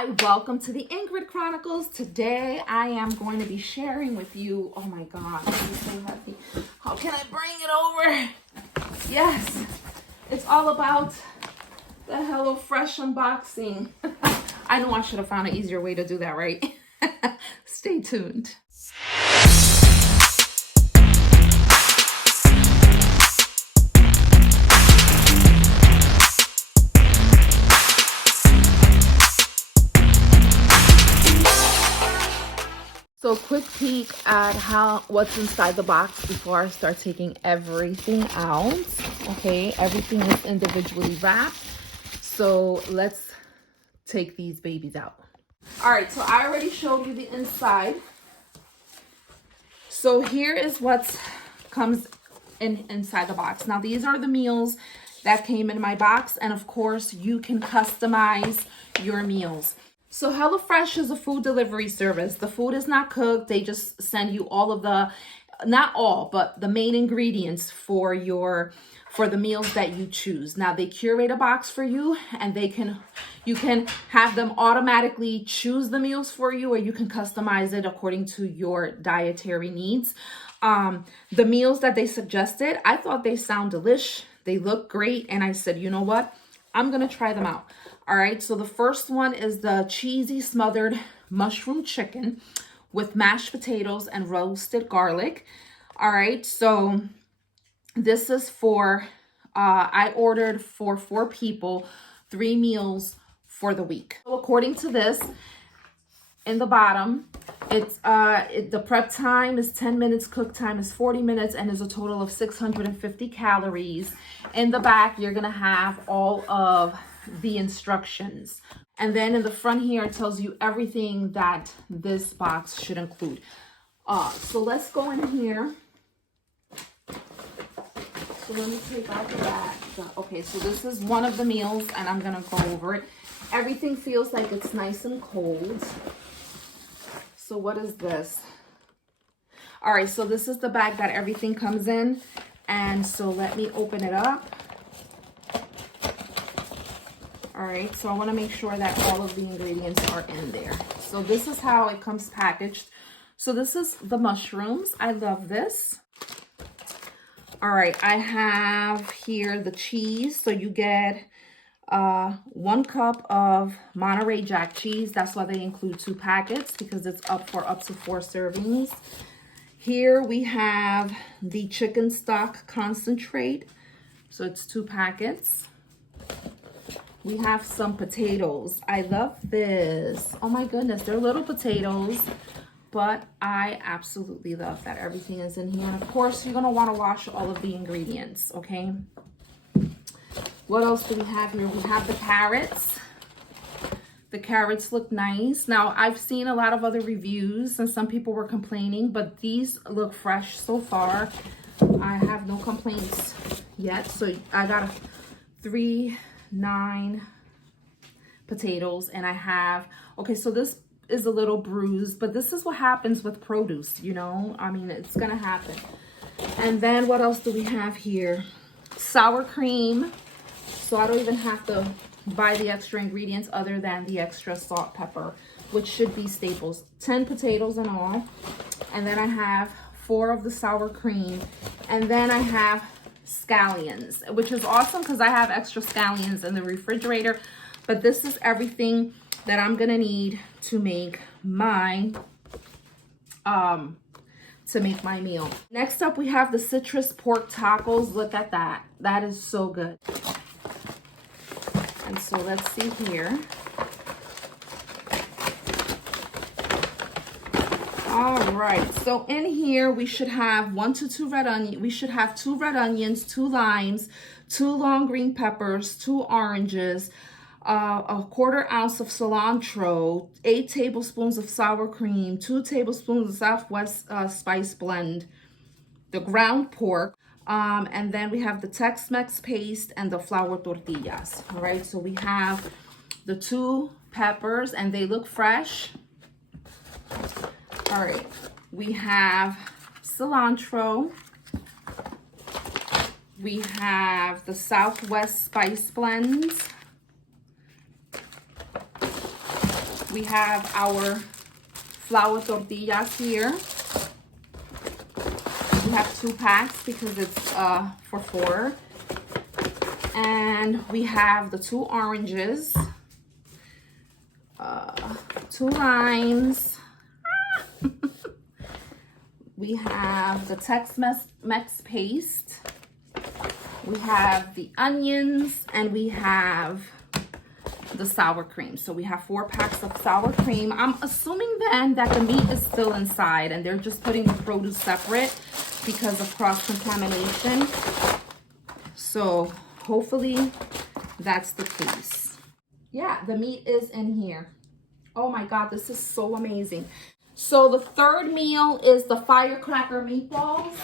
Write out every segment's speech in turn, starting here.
Hi, welcome to the Ingrid Chronicles. Today I am going to be sharing with you, oh my God, this is so heavy. How can I bring it over? Yes, it's all about the HelloFresh unboxing. I know I should have found an easier way to do that, right? Stay tuned. So quick peek at what's inside the box before I start taking everything out. Okay, everything is individually wrapped. So let's take these babies out. All right, so I already showed you the inside. So here is what comes inside the box. Now these are the meals that came in my box, and of course you can customize your meals. So HelloFresh is a food delivery service. The food is not cooked. They just send you all of the, not all, but the main ingredients for the meals that you choose. Now they curate a box for you, and you can have them automatically choose the meals for you, or you can customize it according to your dietary needs. The meals that they suggested, I thought they sound delish. They look great. And I said, you know what? I'm going to try them out. All right. So the first one is the cheesy smothered mushroom chicken with mashed potatoes and roasted garlic. All right. So this is for, I ordered for 4 people, 3 meals for the week. So according to this, in the bottom, it's the prep time is 10 minutes, cook time is 40 minutes, and is a total of 650 calories. In the back, you're gonna have all of the instructions. And then in the front here, it tells you everything that this box should include. So let's go in here. So let me take out the bag. Okay, so this is one of the meals, and I'm gonna go over it. Everything feels like it's nice and cold. So what is this? All right, so this is the bag that everything comes in. And so let me open it up. All right, so I wanna make sure that all of the ingredients are in there. So this is how it comes packaged. So this is the mushrooms. I love this. All right, I have here the cheese. So you get 1 cup of Monterey Jack cheese. That's why they include 2 packets, because it's up to 4 servings. Here we have the chicken stock concentrate. So it's 2 packets. We have some potatoes. I love this. Oh my goodness, they're little potatoes, but I absolutely love that everything is in here. And of course, you're gonna wanna wash all of the ingredients, okay? What else do we have here? We have the carrots. The carrots look nice. Now, I've seen a lot of other reviews, and some people were complaining, but these look fresh so far. I have no complaints yet. So I got 3, 9 potatoes, and I have, okay, so this is a little bruised, but this is what happens with produce, you know? I mean, it's gonna happen. And then what else do we have here? Sour cream. So I don't even have to buy the extra ingredients other than the extra salt, pepper, which should be staples. 10 potatoes in all. And then I have 4 of the sour cream. And then I have scallions, which is awesome because I have extra scallions in the refrigerator. But this is everything that I'm gonna need to make my meal. Next up, we have the citrus pork tacos. Look at that. That is so good. And so let's see here. All right, so in here we should have 1 to 2 red onions. We should have 2 red onions, 2 limes, 2 long green peppers, 2 oranges, a 1/4 ounce of cilantro, 8 tablespoons of sour cream, 2 tablespoons of Southwest spice blend, the ground pork, and then we have the Tex-Mex paste and the flour tortillas. All right, so we have the 2 peppers, and they look fresh. All right, we have cilantro. We have the Southwest spice blends. We have our flour tortillas here. We have 2 packs because it's for 4. And we have the 2 oranges, 2 limes. We have the Tex-Mex paste. We have the onions, and we have the sour cream. So we have 4 packs of sour cream. I'm assuming then that the meat is still inside and they're just putting the produce separate because of cross-contamination. So hopefully that's the case. Yeah, the meat is in here. Oh my God, this is so amazing. So the third meal is the firecracker meatballs.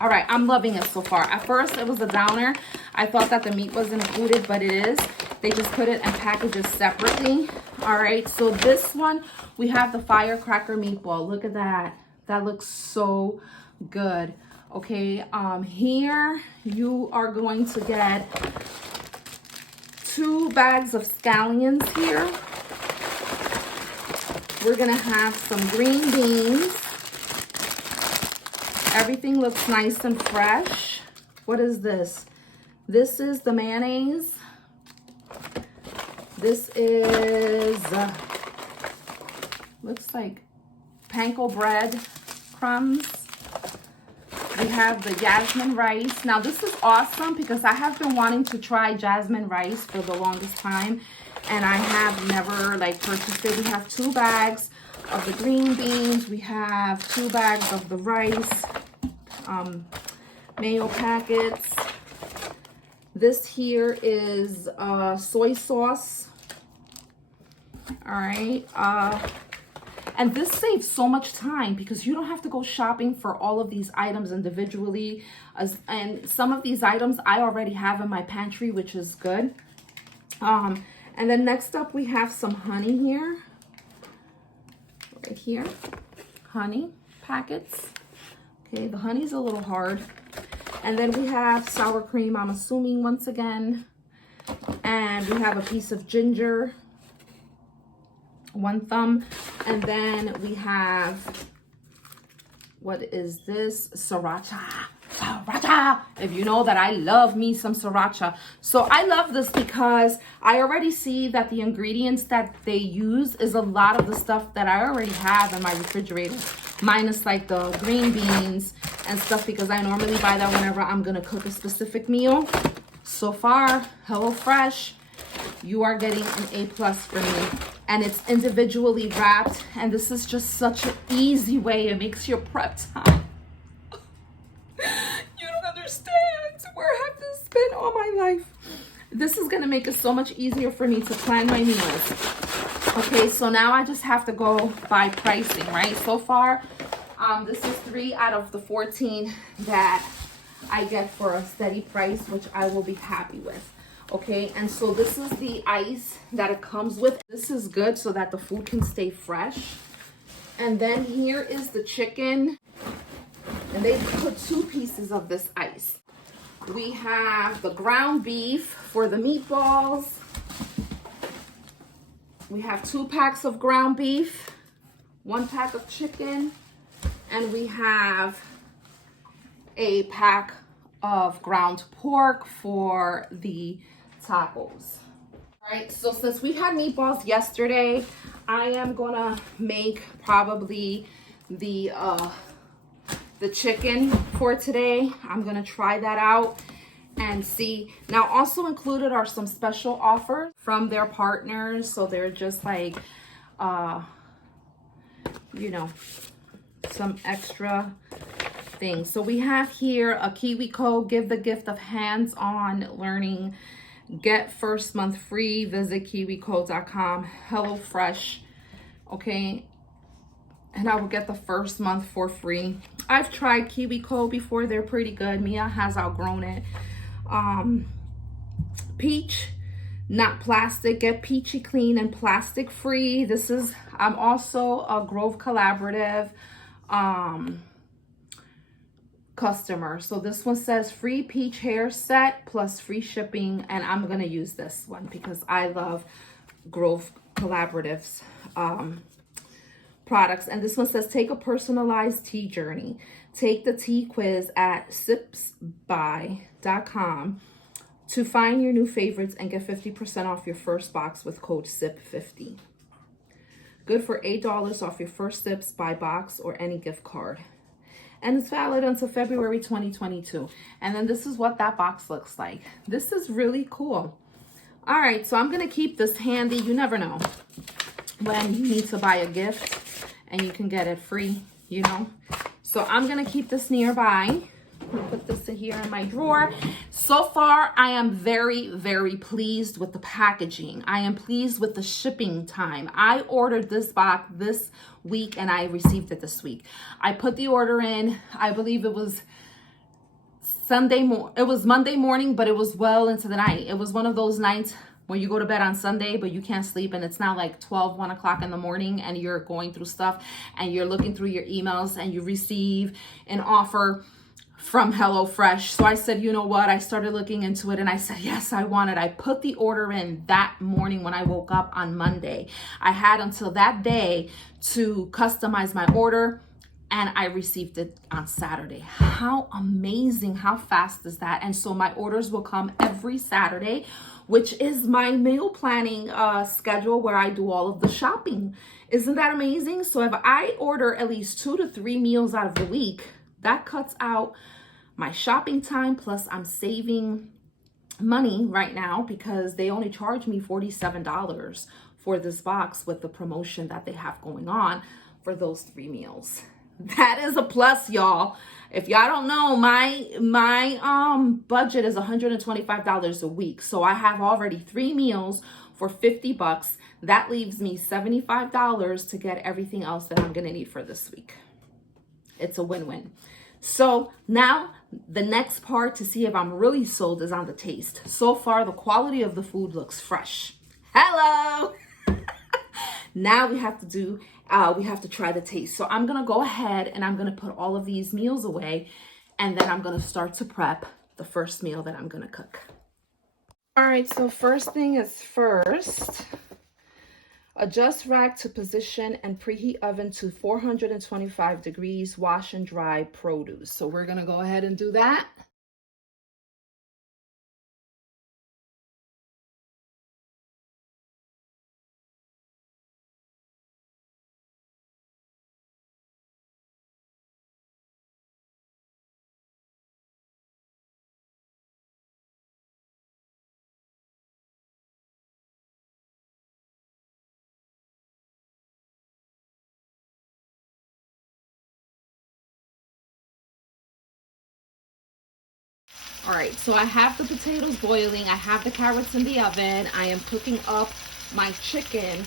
All right, I'm loving it so far. At first, it was a downer. I thought that the meat wasn't included, but it is. They just put it in packages separately. All right, so this one, we have the firecracker meatball. Look at that. That looks so good. Okay, here you are going to get 2 bags of scallions here. We're gonna have some green beans. Everything looks nice and fresh. What is this? This is the mayonnaise. This is, looks like panko bread crumbs. We have the jasmine rice. Now this is awesome because I have been wanting to try jasmine rice for the longest time and I have never purchased it. We have 2 bags of the green beans. We have 2 bags of the rice, mayo packets. This here is soy sauce. All right. And this saves so much time because you don't have to go shopping for all of these items individually. And some of these items I already have in my pantry, which is good. And then next up, we have some honey here. Right here. Honey packets. Okay, the honey's a little hard. And then we have sour cream, I'm assuming, once again. And we have a piece of ginger. 1 thumb. And then we have, what is this? Sriracha. Sriracha. If you know that I love me some sriracha. So I love this because I already see that the ingredients that they use is a lot of the stuff that I already have in my refrigerator. Minus the green beans and stuff because I normally buy that whenever I'm going to cook a specific meal. So far, HelloFresh, you are getting an A+ for me. And it's individually wrapped. And this is just such an easy way. It makes your prep time. You don't understand. Where have this been all my life? This is going to make it so much easier for me to plan my meals. Okay, so now I just have to go by pricing, right? So far, this is 3 out of the 14 that I get for a steady price, which I will be happy with. Okay, and so this is the ice that it comes with. This is good so that the food can stay fresh. And then here is the chicken. And they put 2 pieces of this ice. We have the ground beef for the meatballs. We have 2 packs of ground beef, 1 pack of chicken, and we have a pack of ground pork for the tacos. All right, so since we had meatballs yesterday, I am gonna make probably the chicken for today. I'm gonna try that out and see. Now also included are some special offers from their partners, so they're just you know, some extra things. So we have here a Kiwi code, give the gift of hands-on learning, get first month free, visit kiwicode.com, HelloFresh, okay, and I will get the first month for free. I've tried Kiwi Code before. They're pretty good. Mia has outgrown it. Peach, not plastic. Get peachy clean and plastic free. This is, I'm also a Grove Collaborative customer. So this one says free peach hair set plus free shipping. And I'm going to use this one because I love Grove Collaboratives products. And this one says, take a personalized tea journey. Take the tea quiz at sipsby.com to find your new favorites and get 50% off your first box with code SIP50. Good for $8 off your first Sips By box or any gift card. And it's valid until February 2022. And then this is what that box looks like. This is really cool. All right, so I'm gonna keep this handy. You never know when you need to buy a gift and you can get it free, you know. So I'm gonna keep this nearby. I'll put this in here in my drawer. So far, I am very, very pleased with the packaging. I am pleased with the shipping time. I ordered this box this week and I received it this week. I put the order in, I believe it was Monday morning, but it was well into the night. It was one of those nights when you go to bed on Sunday, but you can't sleep, and it's now like 1 o'clock in the morning, and you're going through stuff, and you're looking through your emails, and you receive an offer from HelloFresh. So I said, you know what? I started looking into it, and I said, yes, I want it. I put the order in that morning when I woke up on Monday. I had until that day to customize my order, and I received it on Saturday. How amazing, how fast is that? And so my orders will come every Saturday, which is my meal planning schedule where I do all of the shopping. Isn't that amazing? So if I order at least 2 to 3 meals out of the week, that cuts out my shopping time, plus I'm saving money right now because they only charge me $47 for this box with the promotion that they have going on for those 3 meals. That is a plus, y'all. If y'all don't know, my budget is $125 a week. So I have already 3 meals for $50. That leaves me $75 to get everything else that I'm gonna need for this week. It's a win-win. So now the next part to see if I'm really sold is on the taste. So far, the quality of the food looks fresh. Hello. Now we have to try the taste. So I'm gonna go ahead and I'm gonna put all of these meals away, and then I'm gonna start to prep the first meal that I'm gonna cook. All right, so first thing is first, adjust rack to position and preheat oven to 425 degrees, wash and dry produce. So we're gonna go ahead and do that. All right, so I have the potatoes boiling. I have the carrots in the oven. I am cooking up my chicken.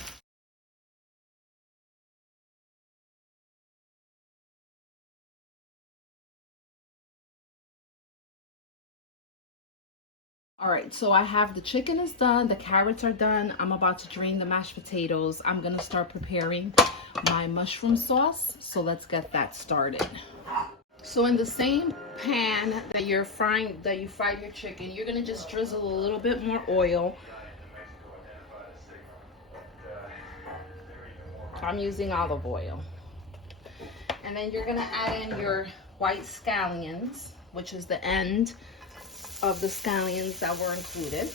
All right, so I have the chicken is done, the carrots are done. I'm about to drain the mashed potatoes. I'm gonna start preparing my mushroom sauce. So let's get that started. So in the same pan that you fried your chicken, you're gonna just drizzle a little bit more oil. I'm using olive oil. And then you're gonna add in your white scallions, which is the end of the scallions that were included.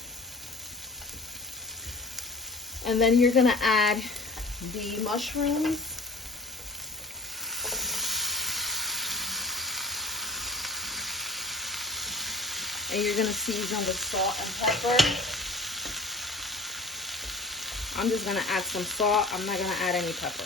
And then you're gonna add the mushrooms. And you're gonna season with salt and pepper. I'm just gonna add some salt. I'm not gonna add any pepper.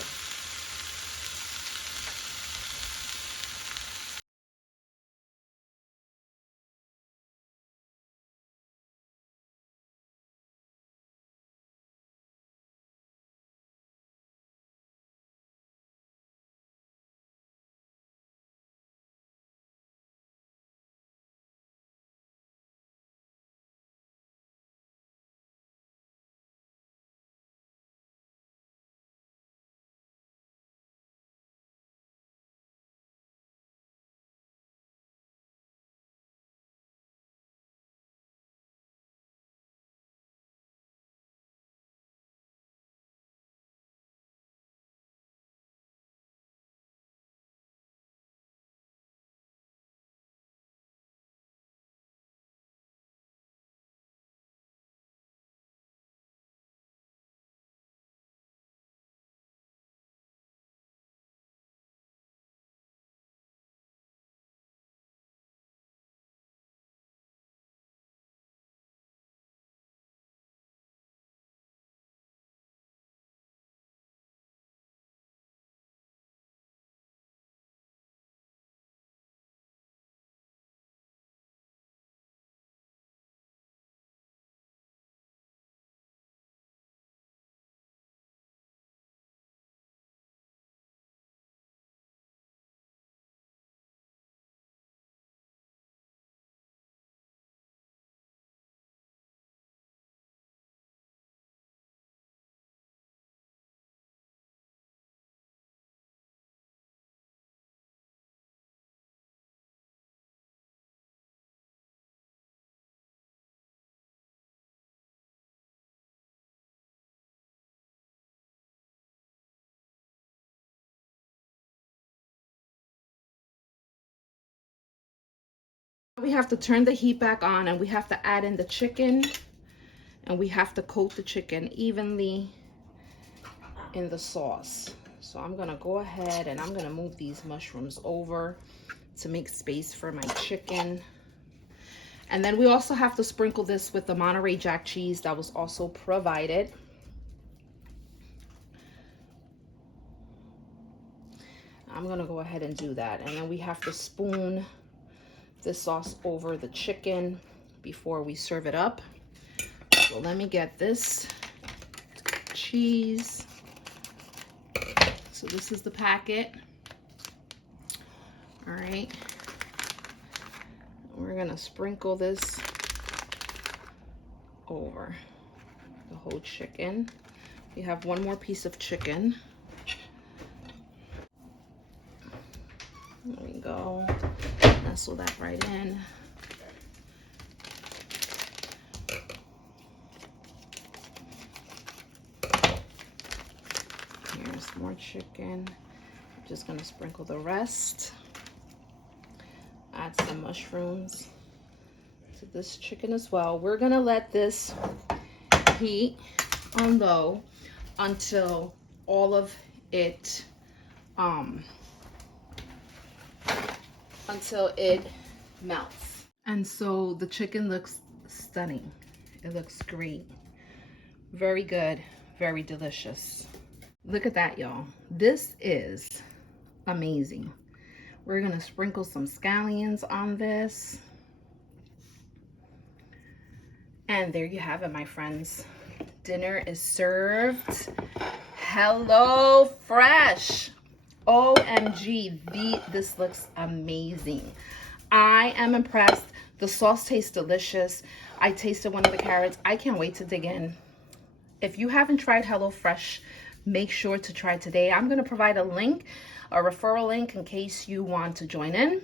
we have to turn the heat back on, and we have to add in the chicken, and we have to coat the chicken evenly in the sauce. So I'm gonna go ahead and I'm gonna move these mushrooms over to make space for my chicken. And then we also have to sprinkle this with the Monterey Jack cheese that was also provided. I'm gonna go ahead and do that. And then we have to spoon this sauce over the chicken before we serve it up. So let me get this cheese. So this is the packet. All right. We're gonna sprinkle this over the whole chicken. We have one more piece of chicken. There we go. Nestle that right in. Here's more chicken. I'm just gonna sprinkle the rest. Add some mushrooms to this chicken as well. We're gonna let this heat on low until all of it until it melts. And so the chicken looks stunning. It looks great. Very good, very delicious. Look at that, y'all. This is amazing. We're gonna sprinkle some scallions on this. And there you have it, my friends. Dinner is served. Hello Fresh. OMG, this looks amazing. I am impressed. The sauce tastes delicious. I tasted one of the carrots. I can't wait to dig in. If you haven't tried HelloFresh, make sure to try today. I'm going to provide a link, a referral link, in case you want to join in.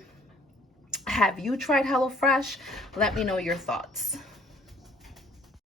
Have you tried HelloFresh? Let me know your thoughts.